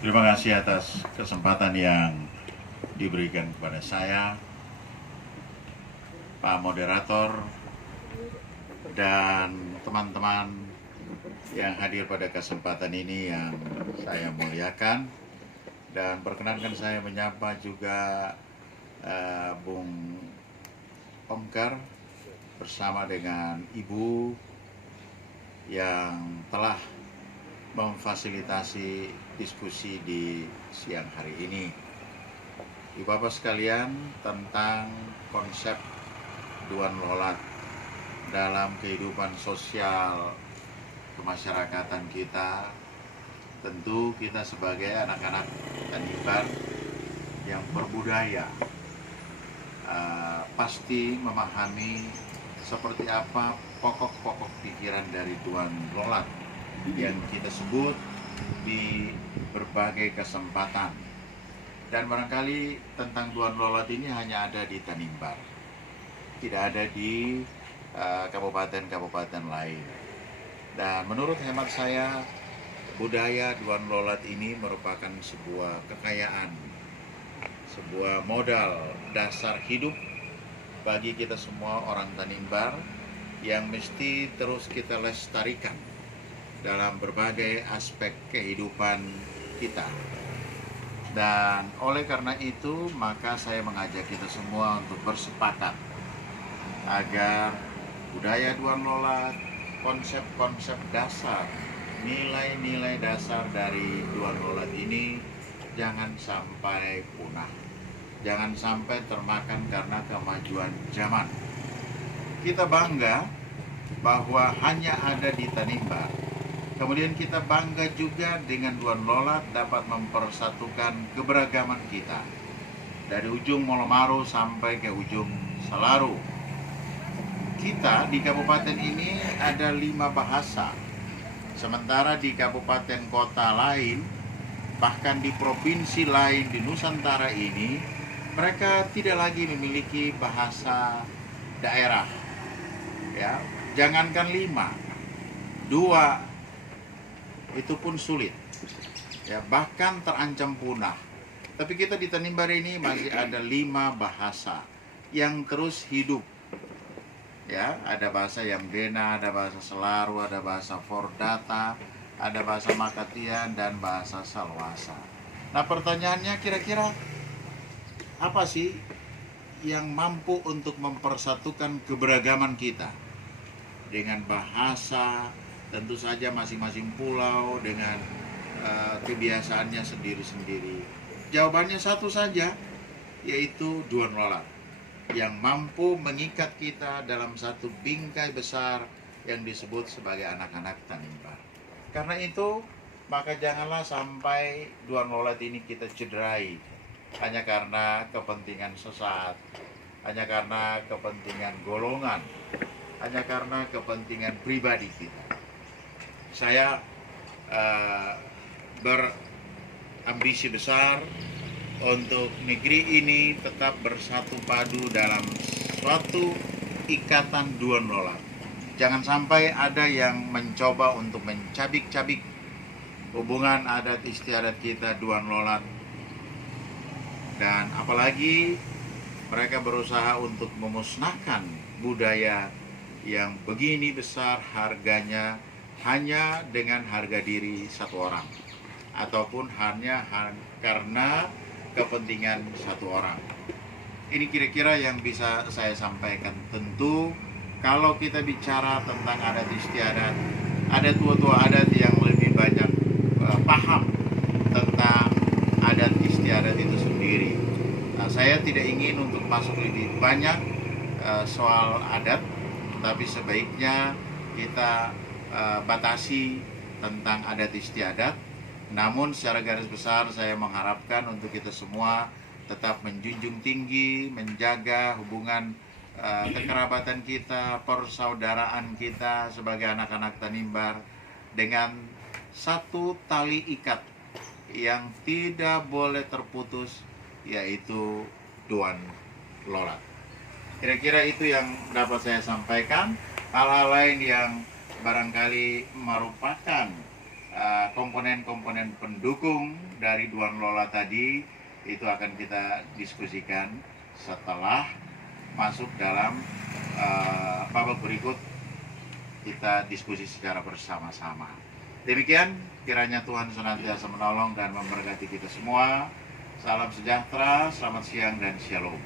Terima kasih atas kesempatan yang diberikan kepada saya, Pak Moderator, dan teman-teman yang hadir pada kesempatan ini yang saya muliakan. Dan perkenankan saya menyapa juga Bung Omkar bersama dengan Ibu yang telah memfasilitasi diskusi di siang hari ini. Ibu Bapak sekalian, tentang konsep Duan Lolat dalam kehidupan sosial kemasyarakatan kita, tentu kita sebagai anak-anak Tanimbar yang berbudaya pasti memahami seperti apa pokok-pokok pikiran dari Duan Lolat yang kita sebut di berbagai kesempatan. Dan barangkali tentang Duan Lolat ini hanya ada di Tanimbar, tidak ada di kabupaten-kabupaten lain. Dan menurut hemat saya, budaya Duan Lolat ini merupakan sebuah kekayaan, sebuah modal dasar hidup bagi kita semua orang Tanimbar yang mesti terus kita lestarikan dalam berbagai aspek kehidupan kita. Dan oleh karena itu, maka saya mengajak kita semua untuk bersepakat agar budaya Duan Lolat, konsep-konsep dasar, nilai-nilai dasar dari Duan Lolat ini jangan sampai punah, jangan sampai termakan karena kemajuan zaman. Kita bangga bahwa hanya ada di Tanimbar. Kemudian kita bangga juga dengan Duan Lolat dapat mempersatukan keberagaman kita dari ujung Molomaru sampai ke ujung Selaru. Kita di kabupaten ini ada 5 bahasa, sementara di kabupaten kota lain, bahkan di provinsi lain di Nusantara ini, mereka tidak lagi memiliki bahasa daerah. Ya, jangankan 5, 2 itu pun sulit, ya, bahkan terancam punah. Tapi kita di Tanimbar ini masih ada 5 bahasa yang terus hidup. Ya, ada bahasa Yamdena, ada bahasa Selaru, ada bahasa Fordata, ada bahasa Makatian, dan bahasa Salwasa. Nah, pertanyaannya kira-kira apa sih yang mampu untuk mempersatukan keberagaman kita dengan bahasa? Tentu saja masing-masing pulau dengan kebiasaannya sendiri-sendiri. Jawabannya satu saja, yaitu Duan Lolat, yang mampu mengikat kita dalam satu bingkai besar yang disebut sebagai anak-anak Tanimbar. Karena itu, maka janganlah sampai Duan Lolat ini kita cederai hanya karena kepentingan sesaat, hanya karena kepentingan golongan, hanya karena kepentingan pribadi kita. Saya berambisi besar untuk negeri ini tetap bersatu padu dalam suatu ikatan Duan Lolat. Jangan sampai ada yang mencoba untuk mencabik-cabik hubungan adat istiadat kita Duan Lolat. Dan apalagi mereka berusaha untuk memusnahkan budaya yang begini besar harganya hanya dengan harga diri satu orang, ataupun hanya karena kepentingan satu orang. Ini kira-kira yang bisa saya sampaikan. Tentu kalau kita bicara tentang adat istiadat, ada tua-tua adat yang lebih banyak paham tentang adat istiadat itu sendiri. Nah, saya tidak ingin untuk masuk lebih banyak soal adat, tapi sebaiknya kita batasi tentang adat istiadat. Namun secara garis besar saya mengharapkan untuk kita semua tetap menjunjung tinggi, menjaga hubungan kekerabatan kita, persaudaraan kita sebagai anak-anak Tanimbar dengan satu tali ikat yang tidak boleh terputus, yaitu Duan Lolat. Kira-kira itu yang dapat saya sampaikan. Hal-hal lain yang barangkali merupakan komponen-komponen pendukung dari Dewan Lola tadi itu akan kita diskusikan setelah masuk dalam babak berikut, kita diskusi secara bersama-sama. Demikian, kiranya Tuhan senantiasa menolong dan memberkati kita semua. Salam sejahtera, selamat siang dan shalom.